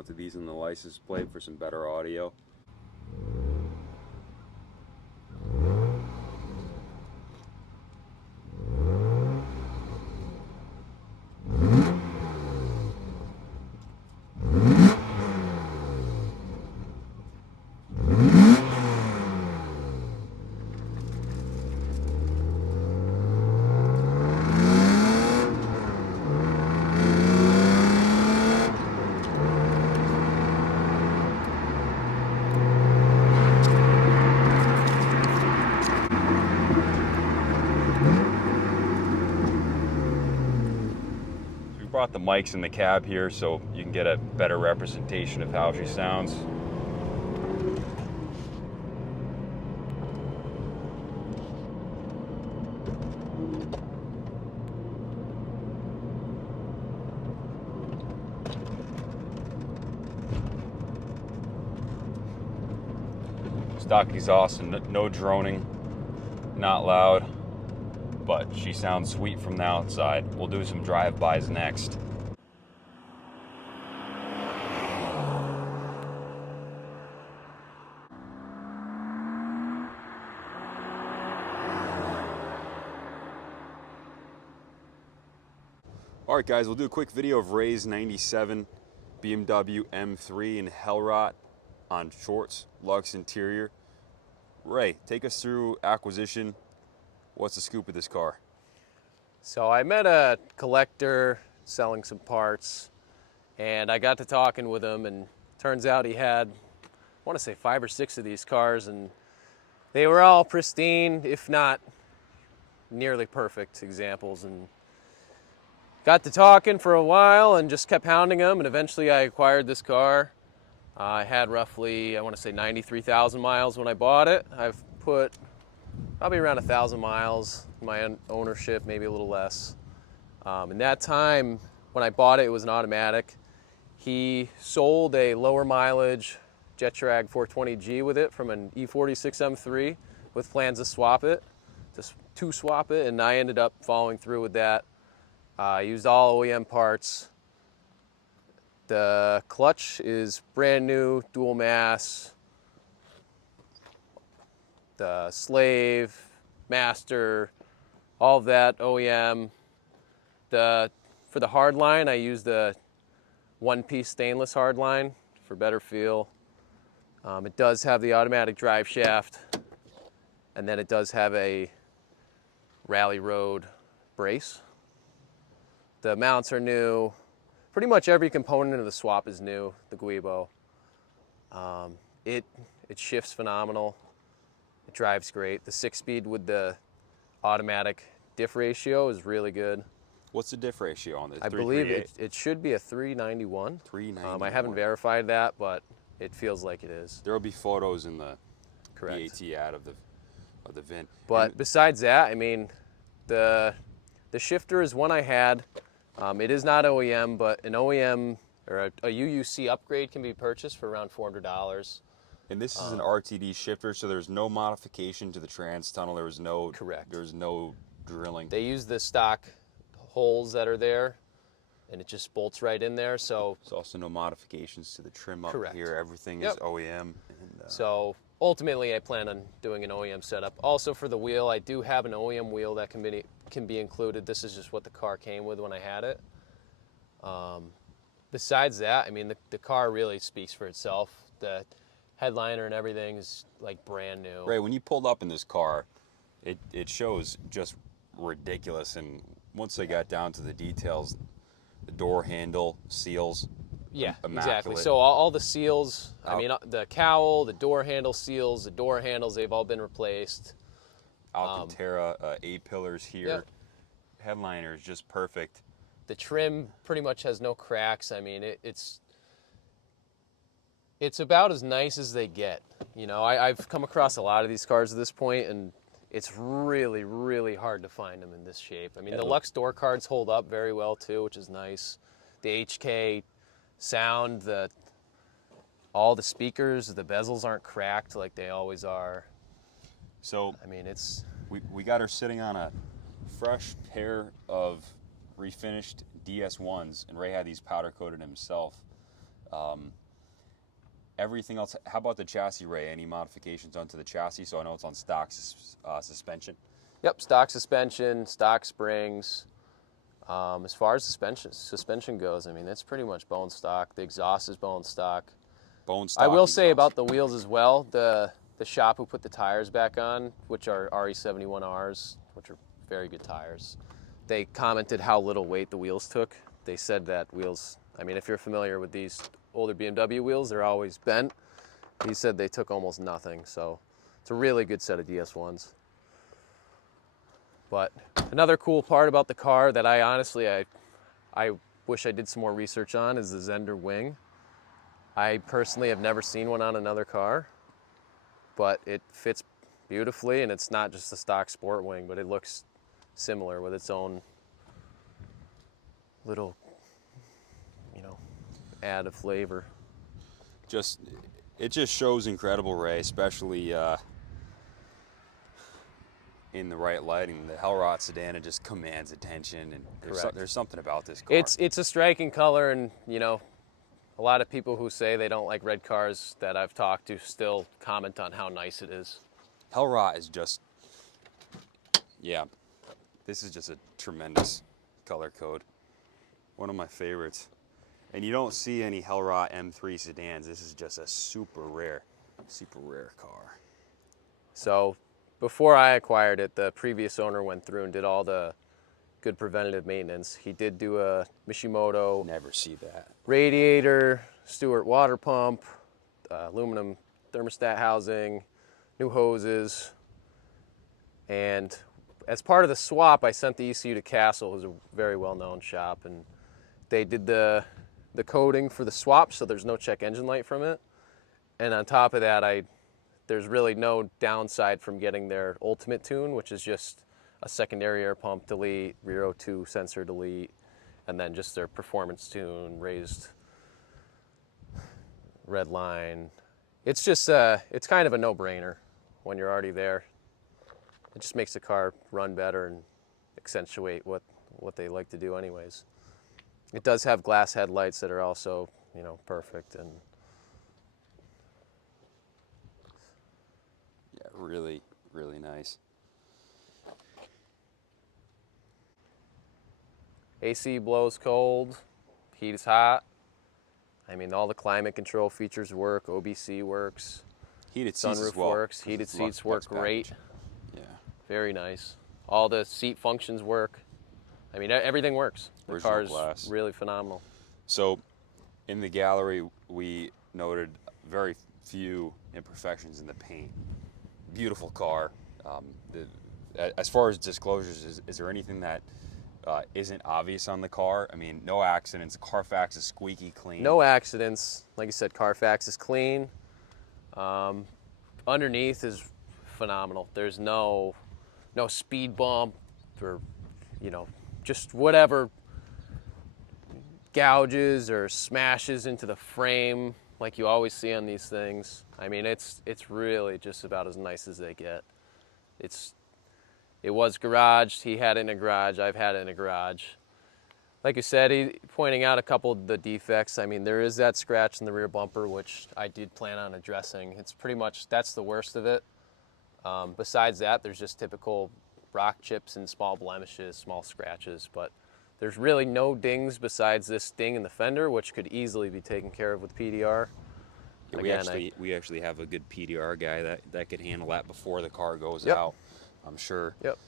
mounted these in the license plate for some better audio. Brought the mics in the cab here so you can get a better representation of how she sounds. Stock exhaust and no droning, not loud. But she sounds sweet from the outside. We'll do some drive-bys next. All right, guys, we'll do a quick video of Ray's 97 BMW M3 in Hellrot on shorts, Lux interior. Ray, take us through acquisition. What's the scoop of this car? So I met a collector selling some parts, and I got to talking with him, and turns out he had, I want to say 5 or 6 of these cars, and they were all pristine, if not nearly perfect examples. And got to talking for a while and just kept hounding him, and eventually I acquired this car. I had roughly, I want to say 93,000 miles when I bought it. I've put probably around 1,000 miles in my ownership, maybe a little less. In that time, when I bought it, it was an automatic. He sold a lower mileage Jetrag 420G with it from an E36 M3 with plans to swap it, to swap it, and I ended up following through with that. I used all OEM parts. The clutch is brand new, dual mass. The slave, master, all of that OEM. For the hardline, I used the one-piece stainless hardline for better feel. It does have the automatic drive shaft, and then it does have a rally road brace. The mounts are new. Pretty much every component of the swap is new, the Guibo. It shifts phenomenal. It drives great. The 6-speed with the automatic diff ratio is really good. What's the diff ratio on this? I believe it should be a 391. 391. I haven't verified that, but it feels like it is. There will be photos in the Correct. BAT ad of the VIN. But besides that, I mean, the shifter is one I had. It is not OEM, but an OEM or a UUC upgrade can be purchased for around $400. And this is an RTD shifter, so there's no modification to the trans tunnel. There was no Correct. There's no drilling. They use the stock holes that are there, and it just bolts right in there. So there's also no modifications to the trim up Correct. here. Everything is OEM. And, so ultimately, I plan on doing an OEM setup. Also for the wheel, I do have an OEM wheel that can be included. This is just what the car came with when I had it. Besides that, I mean, the car really speaks for itself. The headliner and everything is like brand new. Ray, when you pulled up in this car, it shows just ridiculous. And once they got down to the details, the door handle, seals, yeah, immaculate. Exactly. So all the seals, I mean, the cowl, the door handle seals, the door handles, they've all been replaced. Alcantara A-pillars here. Yep. Headliner is just perfect. The trim pretty much has no cracks. I mean, it's about as nice as they get. You know, I've come across a lot of these cars at this point, and it's really, really hard to find them in this shape. I mean, the Lux door cards hold up very well too, which is nice. The HK sound, all the speakers, the bezels aren't cracked like they always are. So I mean, we got her sitting on a fresh pair of refinished DS1s, and Ray had these powder coated himself. Everything else, how about the chassis, Ray? Any modifications onto the chassis? So I know it's on stock suspension. Yep, stock suspension, stock springs. As far as suspension goes, I mean, it's pretty much bone stock. The exhaust is bone stock. Bone stock I will say exhaust. about the wheels as well, the shop who put the tires back on, which are RE71Rs, which are very good tires, they commented how little weight the wheels took. They said that wheels, I mean, if you're familiar with these older BMW wheels, they're always bent. He said they took almost nothing, so it's a really good set of DS1s. But another cool part about the car that I honestly, I wish I did some more research on is the Zender wing. I personally have never seen one on another car, but it fits beautifully, and it's not just a stock sport wing, but it looks similar with its own little, you know, add of flavor. It just shows incredible, Ray, especially in the right lighting. The Hellrot sedan, it just commands attention, and there's something about this car. It's a striking color, and you know, a lot of people who say they don't like red cars that I've talked to still comment on how nice it is. Hellrot is just, yeah, this is just a tremendous color code. One of my favorites. And you don't see any Hellrot M3 sedans. This is just a super rare car. So before I acquired it, the previous owner went through and did all the good preventative maintenance. He did do a Mishimoto Never see that. radiator, Stewart water pump, aluminum thermostat housing, new hoses. And as part of the swap, I sent the ECU to Castle, who's a very well-known shop, and they did the coating for the swap, so there's no check engine light from it. And on top of that, there's really no downside from getting their ultimate tune, which is just a secondary air pump delete, rear O2 sensor delete, and then just their performance tune, raised red line. It's just, it's kind of a no-brainer when you're already there. It just makes the car run better and accentuate what they like to do anyways. It does have glass headlights that are also, you know, perfect, and Yeah, really, really nice. AC blows cold, heat is hot. I mean, all the climate control features work, OBC works, Heated seats sunroof as well. works, heated seats work great. Yeah. Very nice. All the seat functions work. I mean, everything works. The Original car's glass. really phenomenal. So, in the gallery, we noted very few imperfections in the paint. Beautiful car. As far as disclosures, is there anything that isn't obvious on the car? I mean, no accidents. Carfax is squeaky clean. No accidents. Like you said, Carfax is clean. Underneath is phenomenal. There's no speed bump or, you know, just whatever gouges or smashes into the frame like you always see on these things. I mean, it's really just about as nice as they get. It was garaged. He had it in a garage. I've had it in a garage. Like you said, he pointing out a couple of the defects. I mean, there is that scratch in the rear bumper, which I did plan on addressing. It's pretty much, that's the worst of it. Besides that, there's just typical rock chips and small blemishes, small scratches, but there's really no dings besides this ding in the fender, which could easily be taken care of with PDR. Yeah, we actually have a good PDR guy that could handle that before the car goes Yep. out, I'm sure. Yep.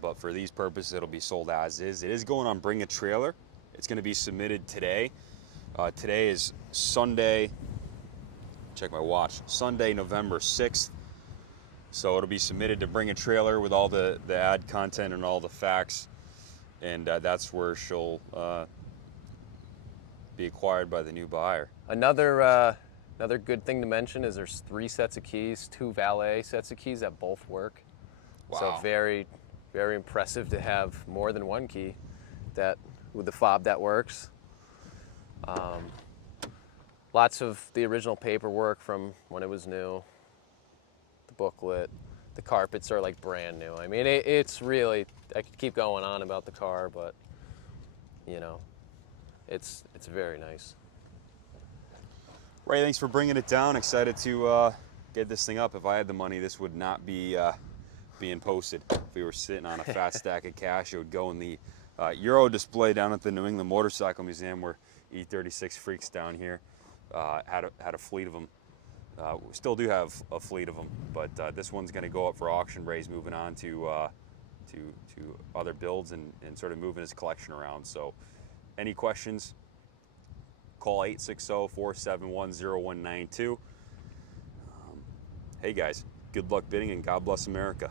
But for these purposes, it'll be sold as is. It is going on Bring a Trailer. It's going to be submitted today. Today is Sunday. Check my watch. Sunday, November 6th. So it'll be submitted to Bring a Trailer with all the ad content and all the facts. And that's where she'll be acquired by the new buyer. Another good thing to mention is there's 3 sets of keys, 2 valet sets of keys that both work. Wow. So very, very impressive to have more than one key with the fob that works. Lots of the original paperwork from when it was new. The booklet, the carpets are like brand new. I mean, it's really, I could keep going on about the car, but you know, it's very nice. Ray, thanks for bringing it down. Excited to get this thing up. If I had the money, this would not be being posted. If we were sitting on a fat stack of cash, it would go in the Euro display down at the New England Motorcycle Museum, where E36 freaks down here had a fleet of them. We still do have a fleet of them, but this one's going to go up for auction. Ray's moving on to other builds and sort of moving his collection around. So any questions, call 860-471-0192. Hey guys, good luck bidding and God bless America.